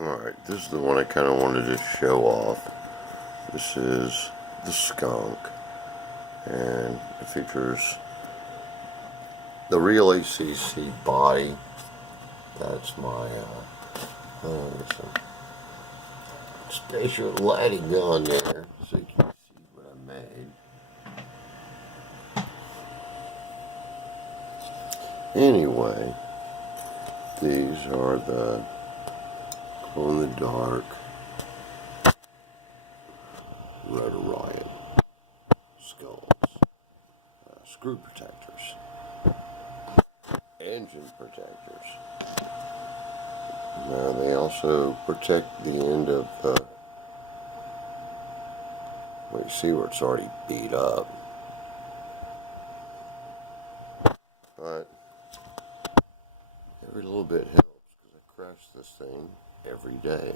Alright, this is the one I kind of wanted to show off. This is the skunk, and it features the RealAcc body. That's my some spatial lighting on there so you can see what I made. Anyway, these are the glow-in-the-dark Red Orion skulls, screw protectors, engine protectors. Now they also protect the end of the, well, you see where it's already beat up, but every little bit helps because I crash this thing every day.